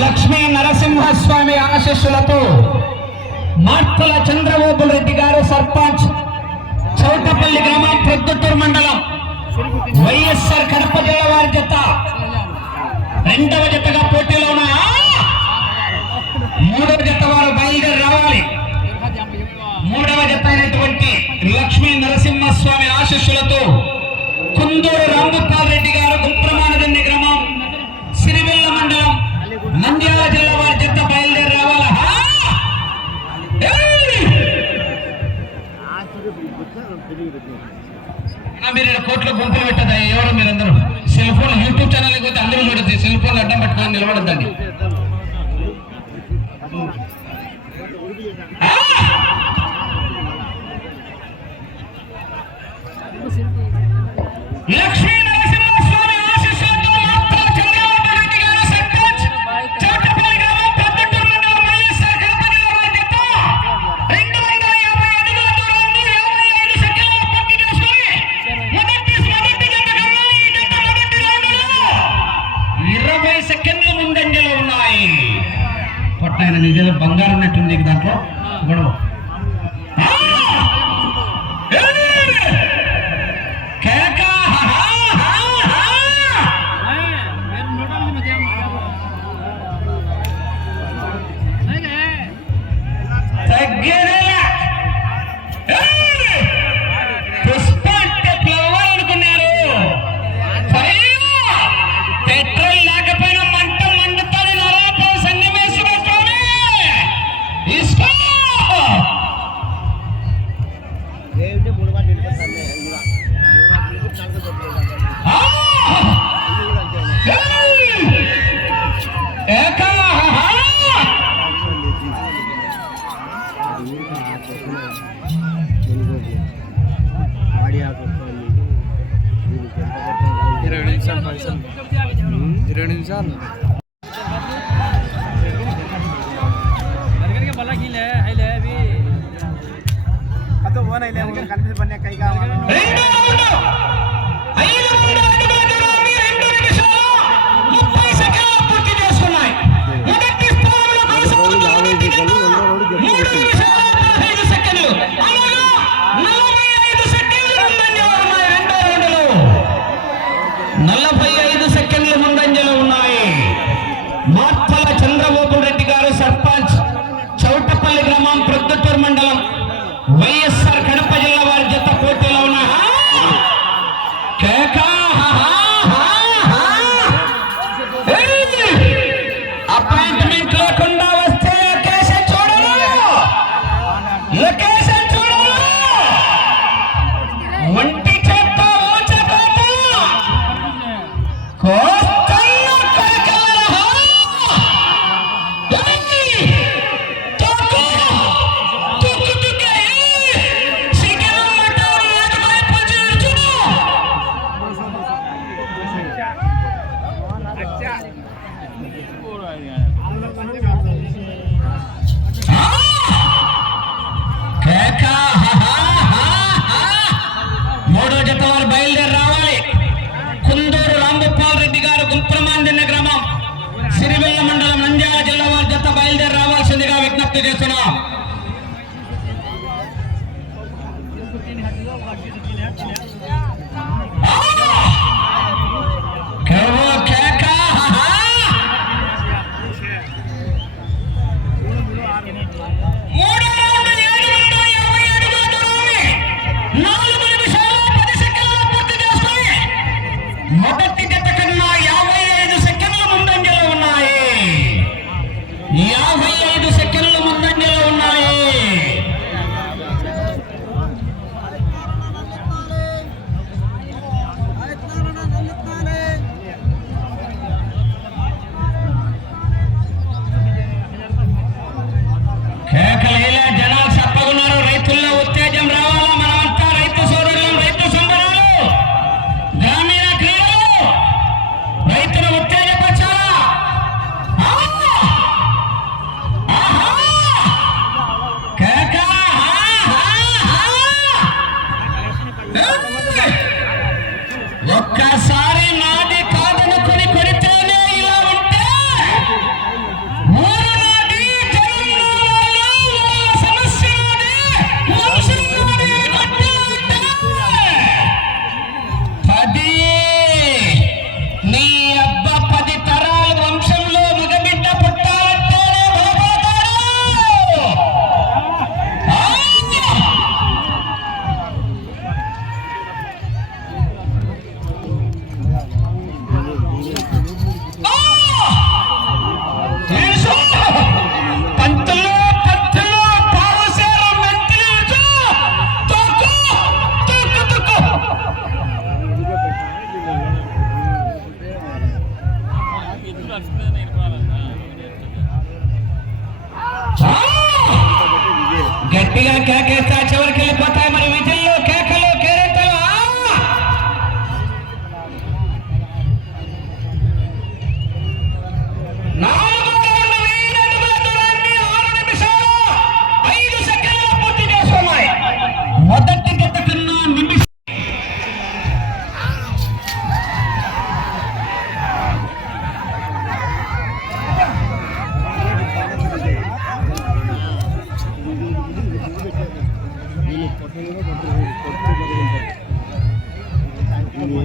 లక్ష్మీ నరసింహస్వామి ఆశీస్సులతో మార్తల చంద్రబాబు రెడ్డి గారు సర్పంచ్ చౌటపల్లి గ్రామం ప్రొద్దుటూరు మండలం వైఎస్ఆర్ కడప జిల్లా వారి జత రెండవ జతగా పోటీలో ఉన్న మూడవ జత వారు బయలుదేరి రావాలి. మూడవ జత అయినటువంటి లక్ష్మీ నరసింహస్వామి ఆశీస్సులతో కుందూరు రాంగోపాల్ రెడ్డి గారు గుంప్రమానదండి గ్రామం సిరివెల్ల మండలం నంద్యాల జిల్లా వారి జత బయలుదేరి రావాలా. మీరు కోట్లు గుంపులు పెట్టదా ఎవరు మీరందరూ సెల్ ఫోన్ యూట్యూబ్ ఛానల్ పోతే అందరూ చూడద్దు. సెల్ ఫోన్ అడ్డం పట్టుకొని నిలబడద్దండి. లక్ష్మీ నరసింహస్వామి ఆశీస్సులతో మార్తల చంద్రబాబు రెడ్డి గారు సర్పంచ్ చౌటపల్లి గ్రామం ప్రొద్దుటూరు మండలం వైఎస్ఆర్ కడప జిల్లా వారి జత 250 అడుగుల దూరాన్ని 55 సెకండ్లలో పూర్తి చేసుకుని మొదటి జత కన్నా ఈ జత మొదటి రౌండ్లో 20 సెకండ్ల ముందంజలో ఉన్నాయి. పట్టాయన నిజంగా బంగారం ఉన్నట్టుంది దాంట్లో గొడవ. పెట్రోల్ లేకపోయినా మంట మండుతుంది. నరాపో సంగమేశ్వర స్వామి ఇస్కో మార్తల చంద్రబాబు రెడ్డి గారు సర్పంచ్ చౌటపల్లి గ్రామం ప్రొద్దుటూరు మండలం వైఎస్ఆర్ కడప జిల్లా వారి జత పోటీలో ఉన్న అపాయింట్మెంట్ లేకుండా వస్తే లొకేషన్ చూడరు. లొకేషన్ చూడరు. ఒంటి చేత ఊచకోత మూడో జత వారు బయలుదేరి రావాలి. కుందూరు రాంగోపాల్ రెడ్డి గారు గుంప్రమాందిన్న గ్రామం సిరివెల్ల మండలం నంద్యాల జిల్లా వారి జత బయలుదేరి రావాల్సిందిగా విజ్ఞప్తి చేస్తున్నాం. మొదటి జత కన్నా 55 సెకండ్ల ముందంజలో ఉన్నాయి. 55 సెకండ్ల ముందంజలో ఉన్నాయి. కేకేస్తా చివరికి వెళ్ళిపోతాయి మరి విజయంలో కేకలు కేరింతలు. 4 రౌండ్లు 1000 అడుగుల దూరాన్ని 6 నిమిషాలు 5 సెకండ్లు పూర్తి చేసుకున్నాయి. మొదటి గత కన్నా నిమిషం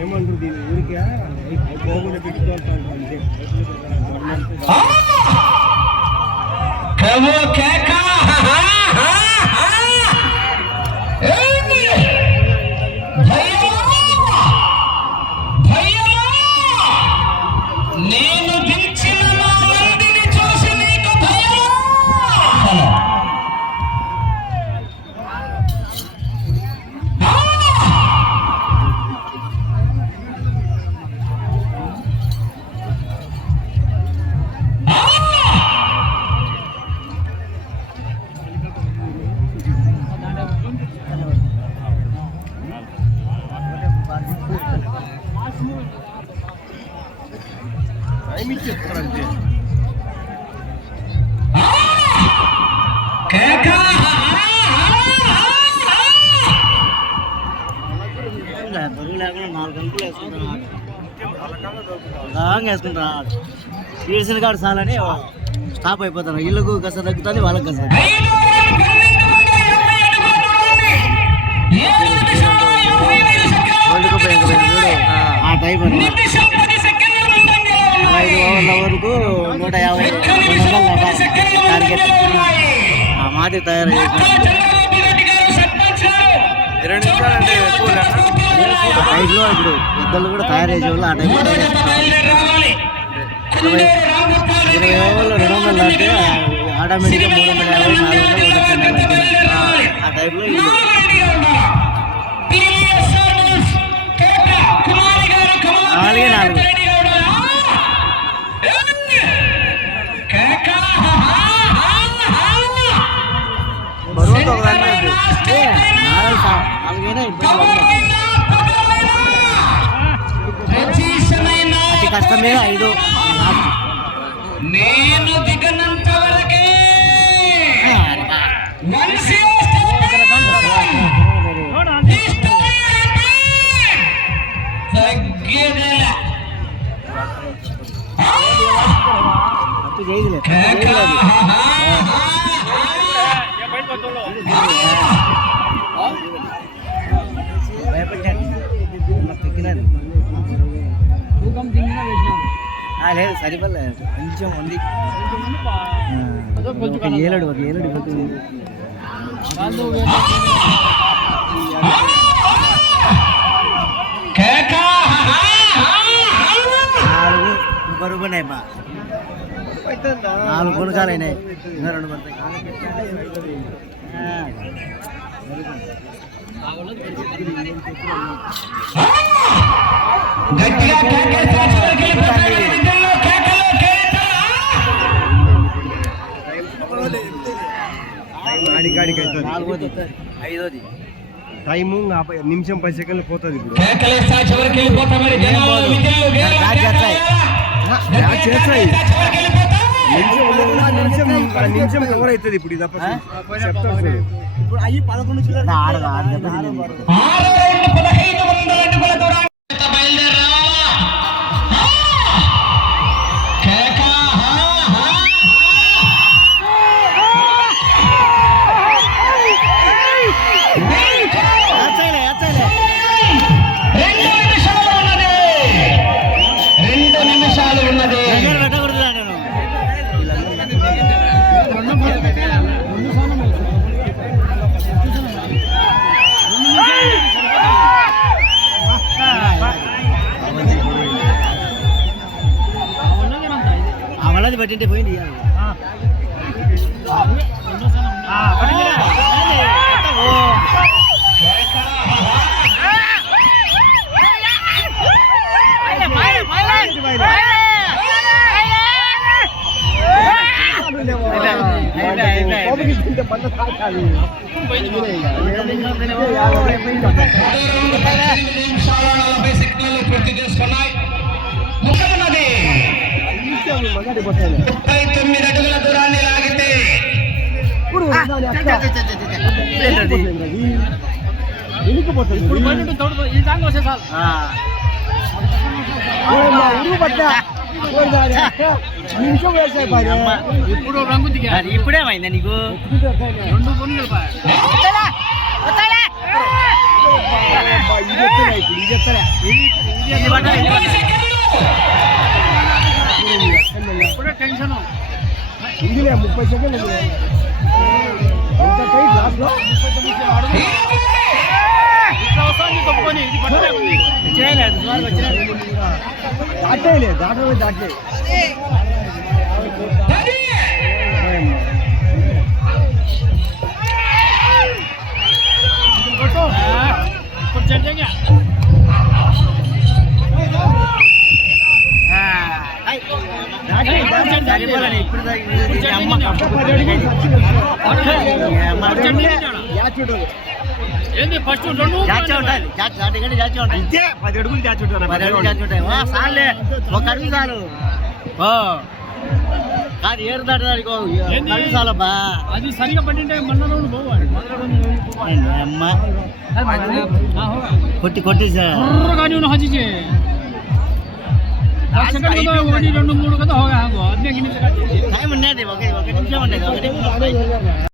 ఏమంటారు దీని ఊరికే పోకుండా పెట్టుకోవాలి. నేను దించిన నా నందిని చూసి నీకు భయమా? టైం ఇచ్చేస్తారంటే బరువు లేకుండా 4 గంటలు వేసుకుంటున్నాడు. ఈడ్సిన కాడు చాలని స్టాప్ అయిపోతాను. ఇళ్ళకు గస తగ్గుతుంది, వాళ్ళకి గస ఆ టైం అన్నమాట. 5 ఓవర్ల వరకు 150 టార్గెట్ ఆ మాట తయారు చేసిన 2 నిమిషాలంటే ఎక్కువ ఆ టైంలో ఇప్పుడు పెద్దలు కూడా తయారు చేసేవాళ్ళు. ఆ టైంలో 20 ఓవర్లు 200 దాటితే ఆటోమేటిక్గా 350 400 ఆ టైంలో ఇల్లు 4 బరువుతో అతి కష్టమే 5 నేను దిగనంత వరకే తప్పు చేయలేదు. లేదు సరిపడలేదు, కొంచెం ఉంది. ఒక ఏలుడు బరువున్నాయి మా 4 కొనుకాలైనాయి. ఇంకా 2 పడతాయి. ఆడికాడికి అవుతుంది. 4వ 5వది టైము 50 నిమిషం 10 సెకండ్లు పోతుంది. ఇప్పుడు చేస్తాయి నిమిషం కవర్ అవుతుంది. ఇప్పుడు ఇది చెప్తాను. ఇప్పుడు అయ్యి 11 అవలది పెట్టింటే పోయింది. సెకండ్లలో పూర్తి చేసుకున్నాయి. ముఖ్యమైనది 39 అడుగుల దూరాన్ని లాగితే ఇప్పుడు రంగు ఇప్పుడేమైందా నీకు 2 కొనుగోలు ఇప్పుడే టెన్షన్ 30 సెకండ్లు దాటే ఏంది ఫస్ట్ 2 జాచే ఉంటాయి. జాచే ఉంటాయి. అంతే 10 అడుగులు జాచి ఉంటారు. 10 అడుగులు జాచే ఉంటాయి. సార్లే ఒక అడుగు చాలు. కాదు ఏరు దాటడానికి అడుగు చాలబ్బా. అది సరిగా పట్టింటే అమ్మ కొట్టి సార్ టైం ఉన్నది. ఒక నిమిషం ఉండేది.